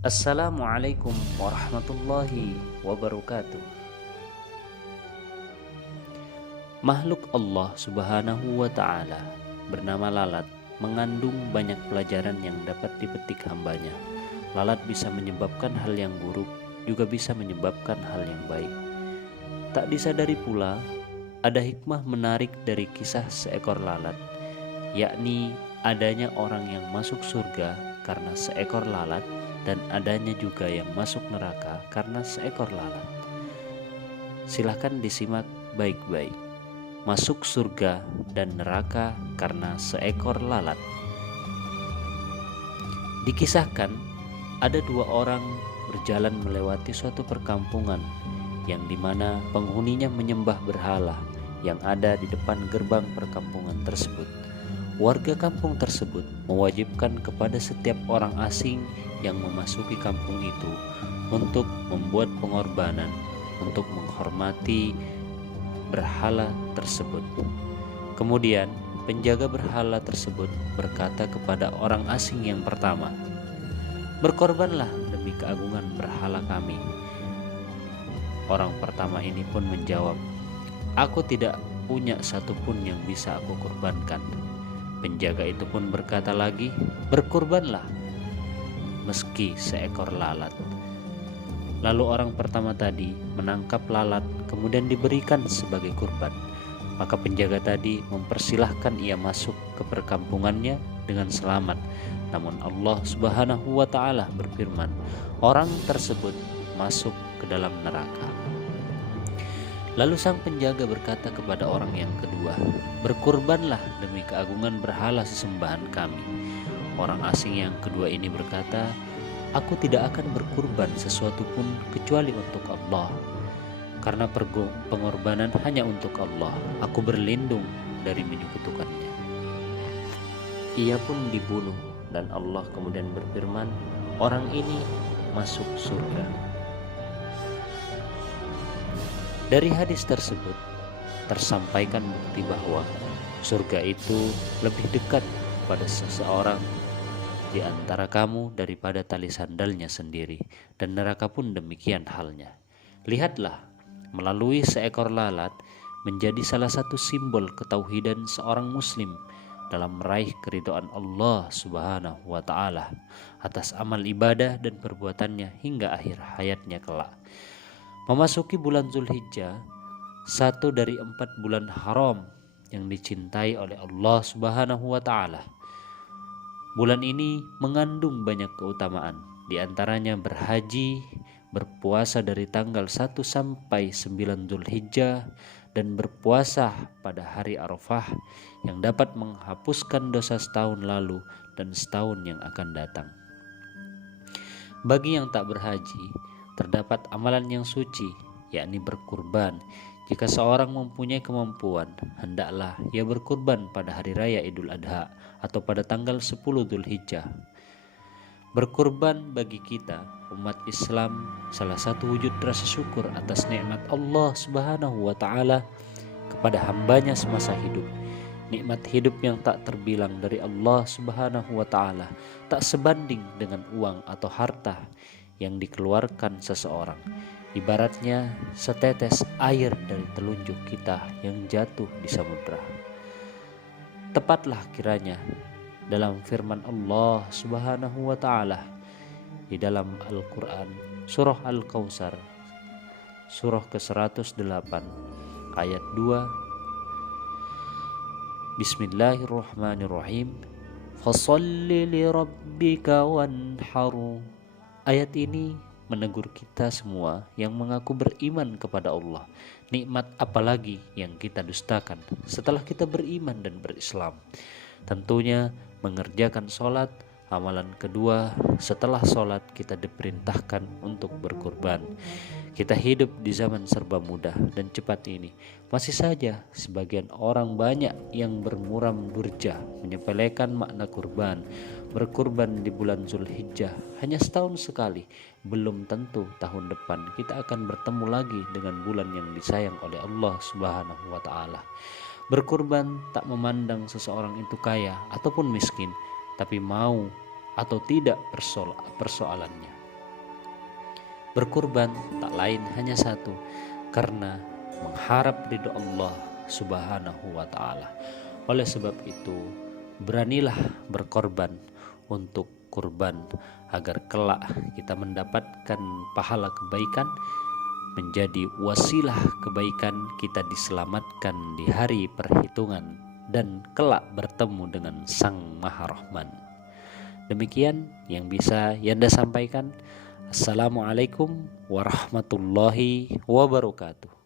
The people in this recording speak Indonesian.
Assalamualaikum warahmatullahi wabarakatuh. Makhluk Allah subhanahu wa ta'ala bernama lalat mengandung banyak pelajaran yang dapat dipetik hambanya. Lalat bisa menyebabkan hal yang buruk, juga bisa menyebabkan hal yang baik. Tak disadari pula, ada hikmah menarik dari kisah seekor lalat, yakni adanya orang yang masuk surga karena seekor lalat, dan adanya juga yang masuk neraka karena seekor lalat. Silahkan disimak baik-baik. Masuk surga dan neraka karena seekor lalat. Dikisahkan ada dua orang berjalan melewati suatu perkampungan yang dimana penghuninya menyembah berhala yang ada di depan gerbang perkampungan tersebut. Warga kampung tersebut mewajibkan kepada setiap orang asing yang memasuki kampung itu untuk membuat pengorbanan untuk menghormati berhala tersebut. Kemudian penjaga berhala tersebut berkata kepada orang asing yang pertama, "Berkorbanlah demi keagungan berhala kami." Orang pertama ini pun menjawab, "Aku tidak punya satupun yang bisa aku korbankan." Penjaga itu pun berkata lagi, "Berkorbanlah meski seekor lalat." Lalu orang pertama tadi menangkap lalat kemudian diberikan sebagai kurban. Maka penjaga tadi mempersilahkan ia masuk ke perkampungannya dengan selamat. Namun Allah subhanahu wa ta'ala berfirman, orang tersebut masuk ke dalam neraka. Lalu sang penjaga berkata kepada orang yang kedua, "Berkurbanlah demi keagungan berhala sesembahan kami." Orang asing yang kedua ini berkata, "Aku tidak akan berkurban sesuatu pun kecuali untuk Allah. Karena pengorbanan hanya untuk Allah, aku berlindung dari menyekutukannya." Ia pun dibunuh dan Allah kemudian berfirman, orang ini masuk surga. Dari hadis tersebut tersampaikan bukti bahwa surga itu lebih dekat pada seseorang di antara kamu daripada tali sandalnya sendiri, dan neraka pun demikian halnya. Lihatlah, melalui seekor lalat menjadi salah satu simbol ketauhidan seorang muslim dalam meraih keridhaan Allah subhanahu wa ta'ala atas amal ibadah dan perbuatannya hingga akhir hayatnya kelak. Memasuki bulan Zulhijjah, satu dari 4 bulan haram yang dicintai oleh Allah subhanahu wa ta'ala. Bulan ini mengandung banyak keutamaan, di antaranya berhaji, berpuasa dari tanggal 1 sampai 9 Zulhijjah, dan berpuasa pada hari Arafah yang dapat menghapuskan dosa setahun lalu dan setahun yang akan datang. Bagi yang tak berhaji, terdapat amalan yang suci, yakni berkurban. Jika seorang mempunyai kemampuan, hendaklah ia berkurban pada hari raya Idul Adha atau pada tanggal 10 Dzulhijjah. Berkurban bagi kita, umat Islam, salah satu wujud rasa syukur atas nikmat Allah subhanahu wa ta'ala kepada hambanya semasa hidup. Nikmat hidup yang tak terbilang dari Allah subhanahu wa ta'ala tak sebanding dengan uang atau harta yang dikeluarkan seseorang. Ibaratnya setetes air dari telunjuk kita yang jatuh di samudra. Tepatlah kiranya dalam firman Allah subhanahu wa ta'ala di dalam Al-Quran surah Al-Kautsar surah ke-108 ayat 2, Bismillahirrahmanirrahim, "Fasholli lirabbika wanharu." Ayat ini menegur kita semua yang mengaku beriman kepada Allah. Nikmat apalagi yang kita dustakan setelah kita beriman dan berislam? Tentunya mengerjakan sholat. Amalan kedua, setelah sholat kita diperintahkan untuk berkurban. Kita hidup di zaman serba mudah dan cepat ini. Masih saja sebagian orang banyak yang bermuram durja menyepelekan makna kurban. Berkurban di bulan Zulhijjah hanya setahun sekali. Belum tentu tahun depan kita akan bertemu lagi dengan bulan yang disayang oleh Allah subhanahu wa ta'ala. Berkurban tak memandang seseorang itu kaya ataupun miskin, tapi mau atau tidak persoalannya. berkurban tak lain hanya satu, karena mengharap ridho Allah Subhanahu wa Ta'ala. Oleh sebab itu, beranilah berkorban untuk kurban agar kelak kita mendapatkan pahala kebaikan, menjadi wasilah kebaikan, kita diselamatkan di hari perhitungan dan kelak bertemu dengan Sang Maha Rahman. Demikian yang bisa Yanda sampaikan. Assalamualaikum warahmatullahi wabarakatuh.